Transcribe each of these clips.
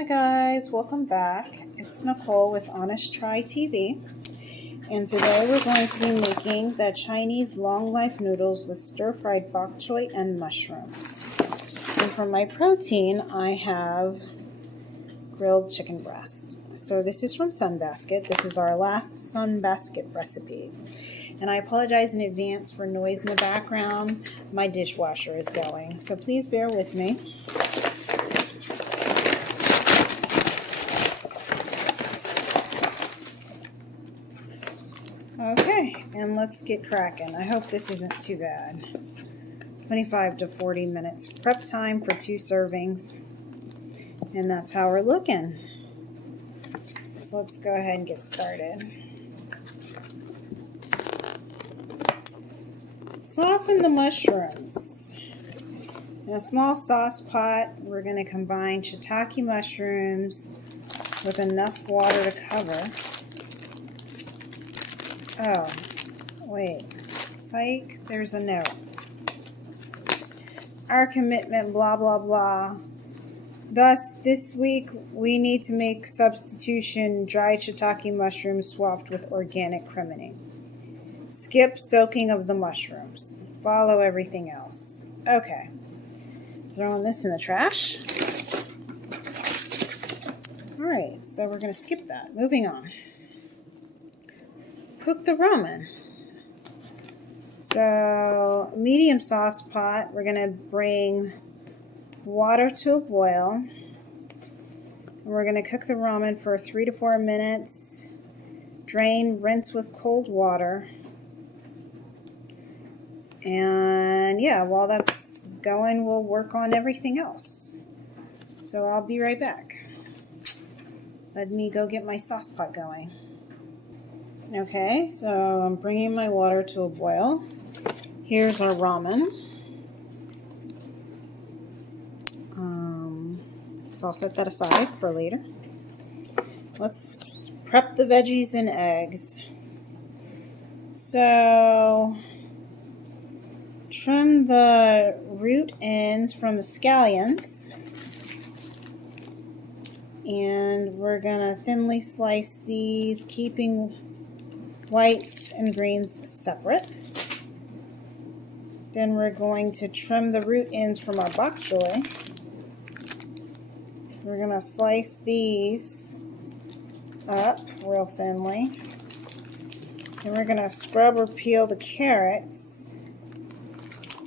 Hi guys, welcome back. It's Nicole with Honest Try TV, and today we're going to be making the Chinese long life noodles with stir-fried bok choy and mushrooms. And for my protein, I have grilled chicken breast. So this is from Sunbasket. This is our last Sunbasket recipe. And I apologize in advance for noise in the background. My dishwasher is going, so please bear with me. Okay, and let's get cracking. I hope this isn't too bad. 25 to 40 minutes prep time for 2 servings. And that's how we're looking. So let's go ahead and get started. Soften the mushrooms. In a small sauce pot, we're going to combine shiitake mushrooms with enough water to cover. Oh, wait. Psych, there's a note. Our commitment, blah, blah, blah. Thus, this week, we need to make substitution dried shiitake mushrooms swapped with organic cremini. Skip soaking of the mushrooms. Follow everything else. Okay. Throwing this in the trash. Alright, so we're going to skip that. Moving on. Cook the ramen. So, medium sauce pot, we're going to bring water to a boil. And we're going to cook the ramen for 3 to 4 minutes. Drain, rinse with cold water. And yeah, while that's going, we'll work on everything else. So I'll be right back. Let me go get my sauce pot going. Okay, so I'm bringing my water to a boil. Here's our ramen. So I'll set that aside for later. Let's prep the veggies and eggs. So trim the root ends from the scallions. And we're going to thinly slice these, keeping whites and greens separate. Then we're going to trim the root ends from our bok choy. We're going to slice these up real thinly. Then we're going to scrub or peel the carrots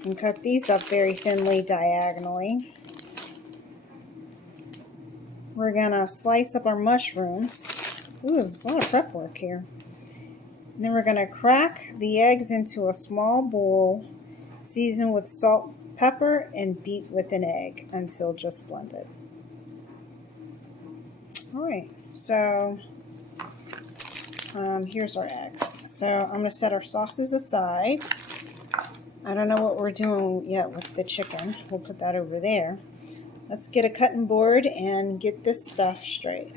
and cut these up very thinly diagonally. We're going to slice up our mushrooms. Ooh, there's a lot of prep work here. And then we're going to crack the eggs into a small bowl, season with salt, pepper, and beat with an egg until just blended. Alright, so here's our eggs. So I'm going to set our sauces aside. I don't know what we're doing yet with the chicken. We'll put that over there. Let's get a cutting board and get this stuff straight.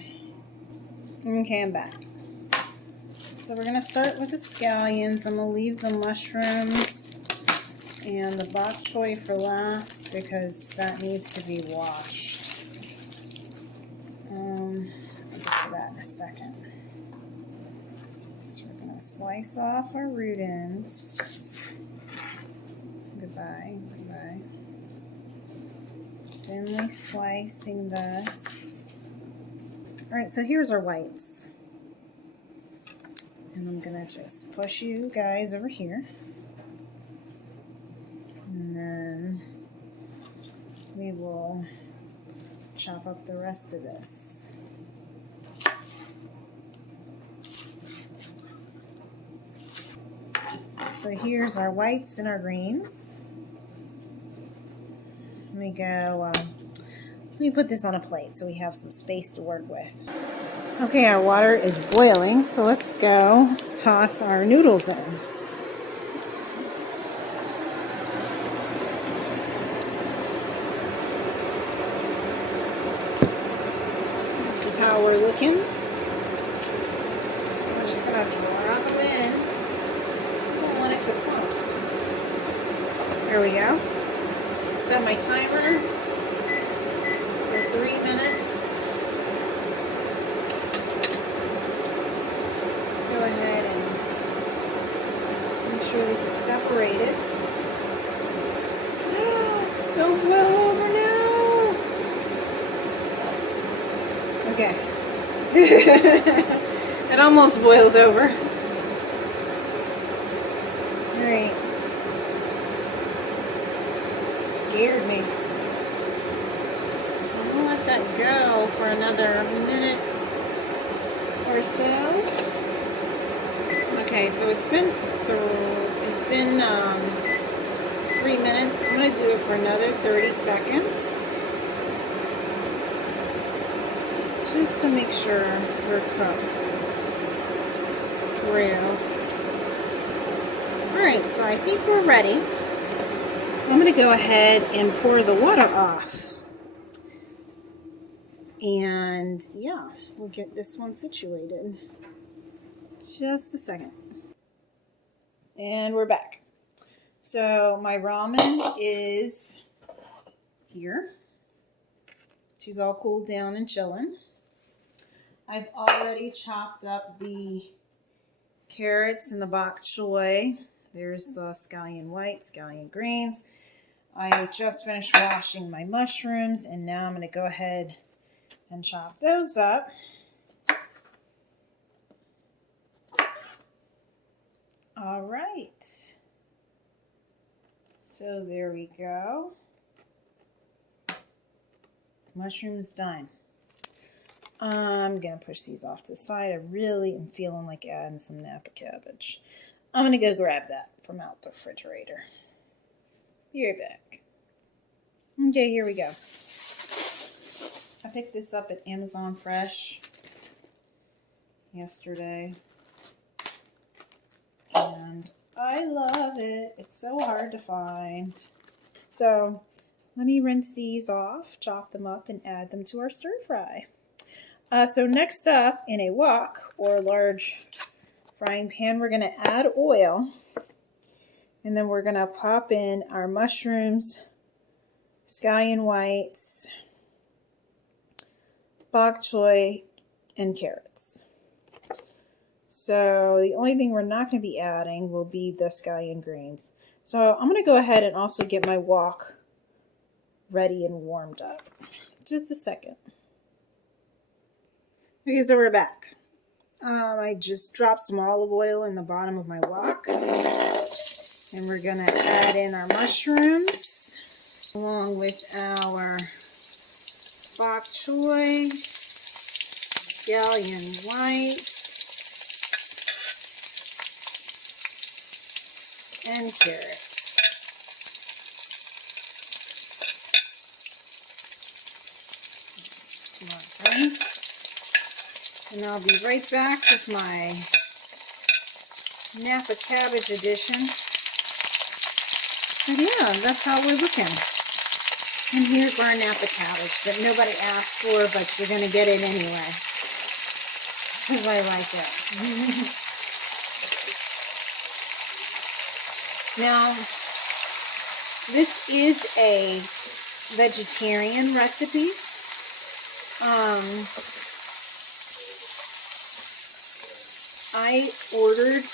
Okay, I'm back. So we're going to start with the scallions. I'm going to leave the mushrooms and the bok choy for last because that needs to be washed. I'll get to that in a second. So we're going to slice off our root ends. Goodbye. Thinly slicing this. Alright, so here's our whites. And I'm going to just push you guys over here. And then we will chop up the rest of this. So here's our whites and our greens. Let me put this on a plate so we have some space to work with. Okay, our water is boiling, so let's go toss our noodles in. This is how we're looking. We're just going to drop them in. Don't want it to pump. There we go. Set my timer for 3 minutes. separated. Don't boil over now. Okay. It almost boiled over. Alright. Scared me. So I'm gonna let that go for another minute or so. Okay, so it's been 3 minutes. I'm gonna do it for another 30 seconds. Just to make sure we're cooked through. Alright, so I think we're ready. I'm going to go ahead and pour the water off. And yeah, we'll get this one situated. Just a second. And we're back. So my ramen is here. She's all cooled down and chilling. I've already chopped up the carrots and the bok choy. There's the scallion white, scallion greens. I just finished washing my mushrooms, and now I'm going to go ahead and chop those up. All right. So there we go. Mushrooms done. I'm going to push these off to the side. I really am feeling like adding some Napa cabbage. I'm going to go grab that from out the refrigerator. Be right back. Okay, here we go. I picked this up at Amazon Fresh yesterday. And I love it. It's so hard to find. So let me rinse these off, chop them up, and add them to our stir fry. So next up, in a wok or a large frying pan, we're going to add oil, and then we're going to pop in our mushrooms, scallion whites, bok choy, and carrots. So the only thing we're not going to be adding will be the scallion greens. So I'm going to go ahead and also get my wok ready and warmed up. Just a second. Okay, so we're back. I just dropped some olive oil in the bottom of my wok. And we're going to add in our mushrooms along with our bok choy, scallion white, and carrots. Okay. And I'll be right back with my Napa cabbage edition. But yeah, that's how we're looking. And here's our Napa cabbage that nobody asked for, but you're going to get it anyway. Because I like it. Now, this is a vegetarian recipe. I ordered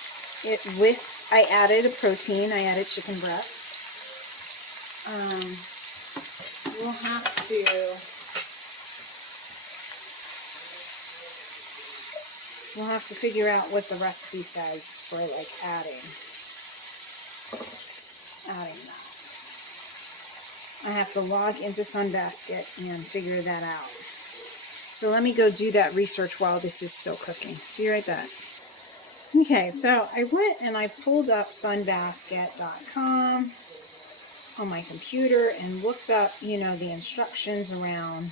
it with, I added a protein, I added chicken breast. We'll have to figure out what the recipe says for like adding that. I have to log into Sunbasket and figure that out. So let me go do that research while this is still cooking. Be right back. Okay, so I went and I pulled up sunbasket.com on my computer and looked up, the instructions around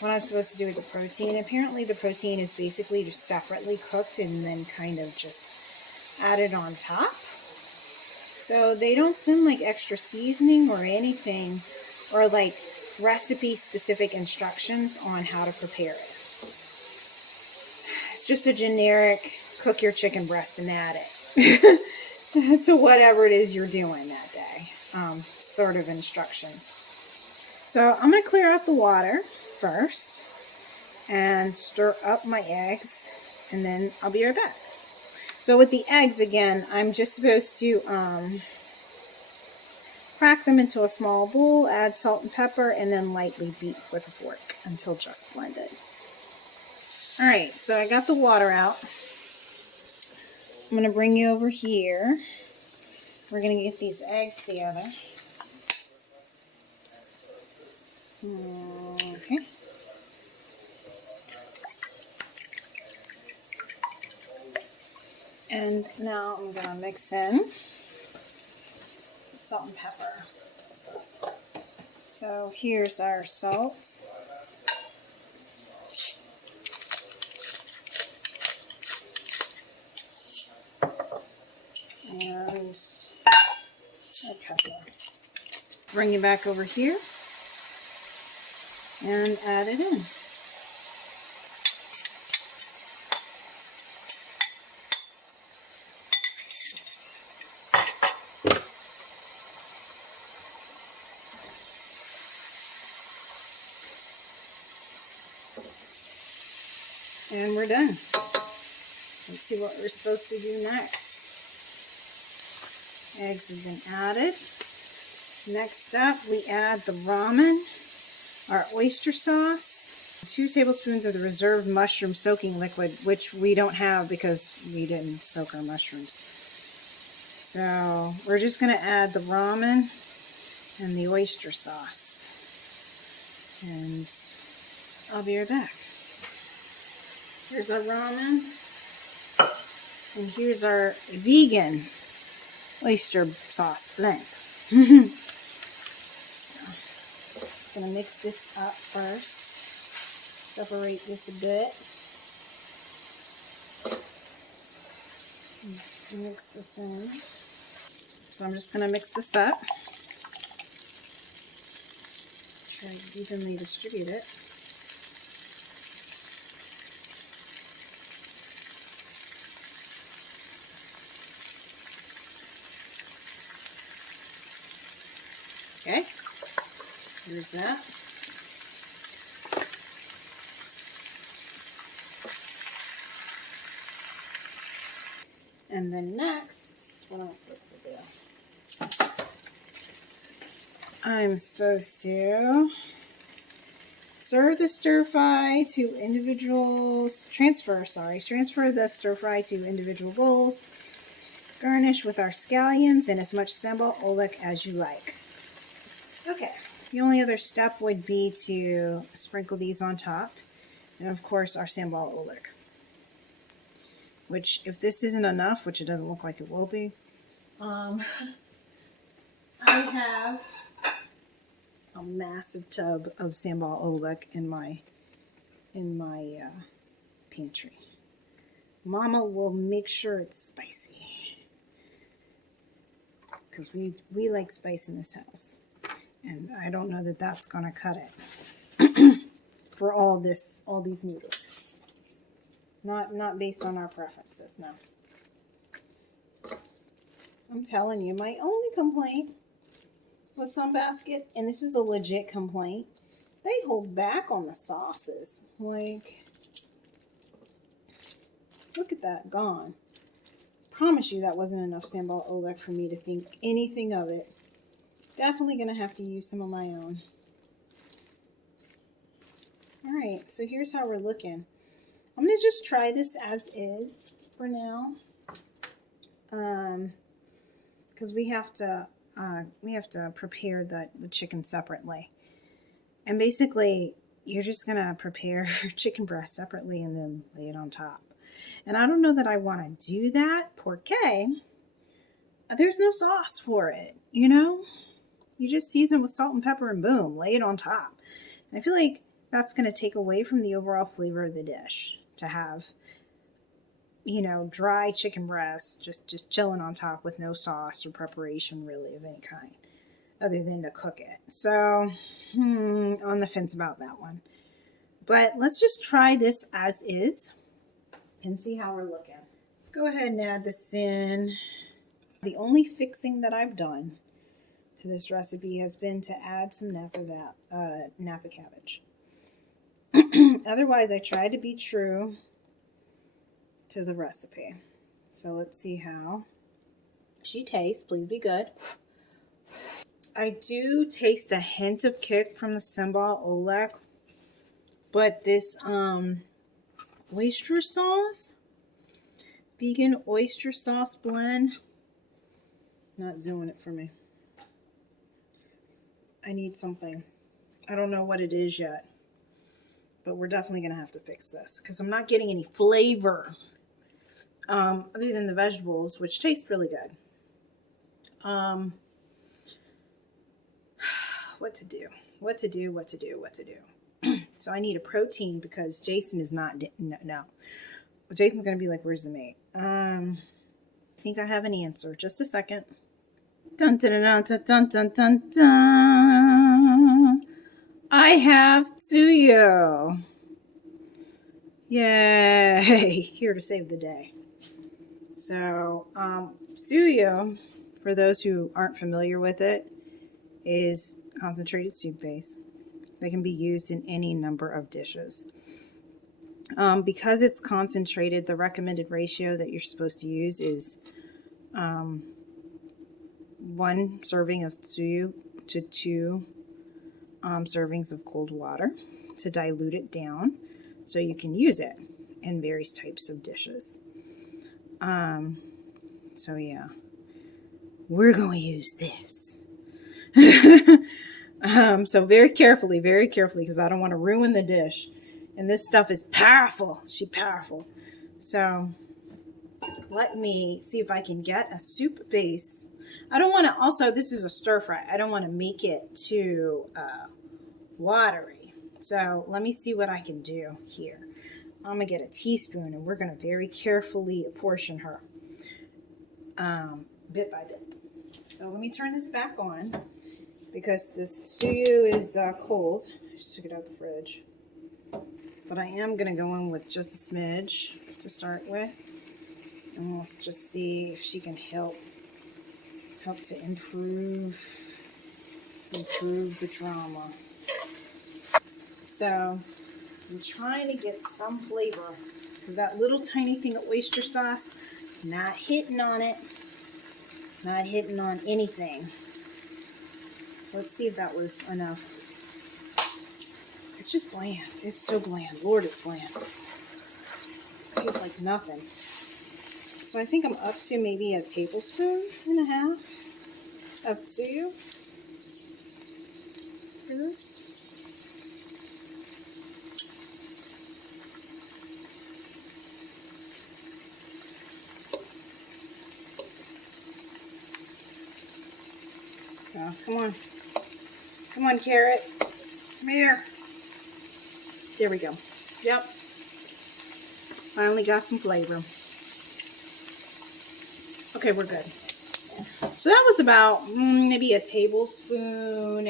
what I'm supposed to do with the protein. Apparently the protein is basically just separately cooked and then kind of just added on top. So they don't send like extra seasoning or anything, or like recipe specific instructions on how to prepare it. It's just a generic cook your chicken breast and add it to whatever it is you're doing that day, sort of instructions. So I'm going to clear out the water first and stir up my eggs, and then I'll be right back. So with the eggs, again, I'm just supposed to crack them into a small bowl, add salt and pepper, and then lightly beat with a fork until just blended. All right, so I got the water out. I'm going to bring you over here. We're going to get these eggs together. Okay. And now I'm going to mix in salt and pepper. So here's our salt. And our pepper. Bring it back over here and add it in. And we're done. Let's see what we're supposed to do next. Eggs have been added. Next up, we add the ramen, our oyster sauce, 2 tablespoons of the reserved mushroom soaking liquid, which we don't have because we didn't soak our mushrooms. So we're just going to add the ramen and the oyster sauce. And I'll be right back. Here's our ramen. And here's our vegan oyster sauce blend. So, I'm going to mix this up first. Separate this a bit. Mix this in. So I'm just going to mix this up. Try to evenly distribute it. Okay, here's that. And then next, what am I supposed to do? I'm supposed to serve the stir fry to individuals, transfer the stir fry to individual bowls. Garnish with our scallions and as much sambal oelek as you like. Okay, the only other step would be to sprinkle these on top. And of course, our sambal oelek. Which, if this isn't enough, which it doesn't look like it will be, I have a massive tub of sambal oelek in my pantry. Mama will make sure it's spicy because we like spice in this house. And I don't know that that's going to cut it for all these noodles. Not based on our preferences, no. I'm telling you, my only complaint with Sunbasket, and this is a legit complaint, they hold back on the sauces. Like, look at that, gone. Promise you that wasn't enough sambal oelek for me to think anything of it. Definitely going to have to use some of my own. Alright, so here's how we're looking. I'm going to just try this as is for now. Because we have to prepare the chicken separately. And basically, you're just going to prepare chicken breast separately and then lay it on top. And I don't know that I want to do that, porque there's no sauce for it, you know? You just season with salt and pepper and boom, lay it on top. And I feel like that's going to take away from the overall flavor of the dish to have, you know, dry chicken breast just chilling on top with no sauce or preparation really of any kind other than to cook it. So, on the fence about that one. But let's just try this as is and see how we're looking. Let's go ahead and add this in. The only fixing that I've done to this recipe has been to add some Napa cabbage. Otherwise, I tried to be true to the recipe. So let's see how she tastes. Please be good. I do taste a hint of kick from the Sambal Oleg, but this oyster sauce, vegan oyster sauce blend, not doing it for me. I need something. I don't know what it is yet, but we're definitely going to have to fix this because I'm not getting any flavor other than the vegetables, which taste really good. What to do? So I need a protein because Jason is not, no. Jason's going to be like, where's the meat? I think I have an answer. Just a second. Dun, dun, dun, dun, dun, dun, dun, dun. I have tsuyu. Yay. Here to save the day. So, tsuyu, for those who aren't familiar with it, is concentrated soup base. They can be used in any number of dishes. Because it's concentrated, the recommended ratio that you're supposed to use is 1 serving of tsuyu to 2 servings of cold water to dilute it down so you can use it in various types of dishes. So yeah, we're going to use this. So very carefully, because I don't want to ruin the dish. And this stuff is powerful. She's powerful. So let me see if I can get a soup base. I don't want to, also, this is a stir fry. I don't want to make it too watery. So let me see what I can do here. I'm going to get a teaspoon and we're going to very carefully apportion her bit by bit. So let me turn this back on because this tsuyu is cold. I just took it out of the fridge. But I am going to go in with just a smidge to start with. And let's just see if she can help to improve the drama. So I'm trying to get some flavor because that little tiny thing of oyster sauce, not hitting on it, not hitting on anything. So let's see if that was enough. It's just bland. It's so bland. Lord, it's bland. It tastes like nothing. So I think I'm up to maybe 1.5 tablespoons of tsuyu for this. Oh, come on. Come on, carrot. Come here. There we go. Yep. Finally got some flavor. Okay, we're good. So that was about maybe 1.5 tablespoons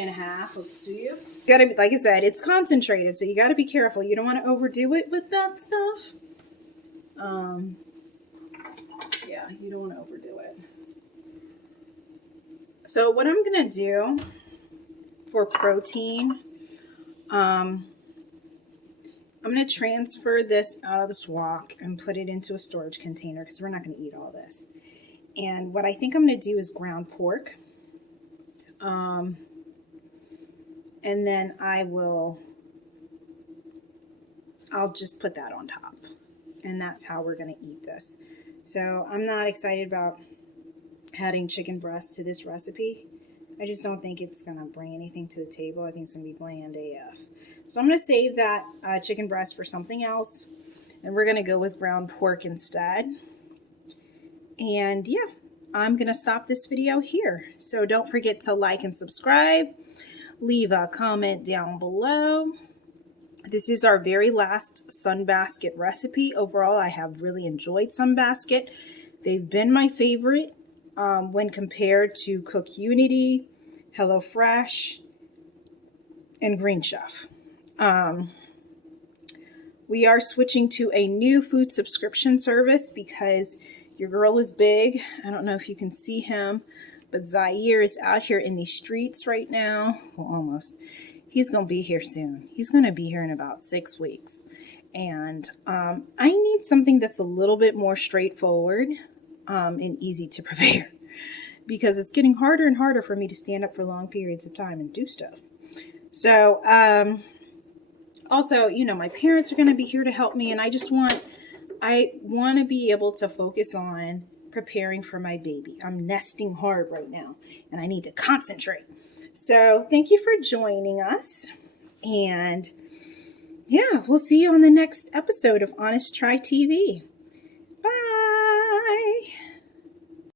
of tsuyu. You gotta be, like I said, it's concentrated, so you gotta be careful. You don't want to overdo it with that stuff. Yeah, you don't want to overdo it. So what I'm gonna do for protein, I'm going to transfer this out of this wok and put it into a storage container because we're not going to eat all this. And what I think I'm going to do is ground pork. And then I'll just put that on top. And that's how we're going to eat this. So I'm not excited about adding chicken breast to this recipe. I just don't think it's going to bring anything to the table. I think it's going to be bland AF. So I'm going to save that chicken breast for something else. And we're going to go with ground pork instead. And yeah, I'm going to stop this video here. So don't forget to like and subscribe. Leave a comment down below. This is our very last Sunbasket recipe. Overall, I have really enjoyed Sunbasket. They've been my favorite when compared to Cook Unity, HelloFresh, and Green Chef. We are switching to a new food subscription service because your girl is big. I don't know if you can see him, but Zaire is out here in these streets right now. Well, almost. He's going to be here soon. He's going to be here in about 6 weeks. And I need something that's a little bit more straightforward. and easy to prepare because it's getting harder and harder for me to stand up for long periods of time and do stuff. So, also, my parents are going to be here to help me, and I want to be able to focus on preparing for my baby. I'm nesting hard right now, and I need to concentrate. So thank you for joining us. And yeah, we'll see you on the next episode of Honest Try TV. Bye.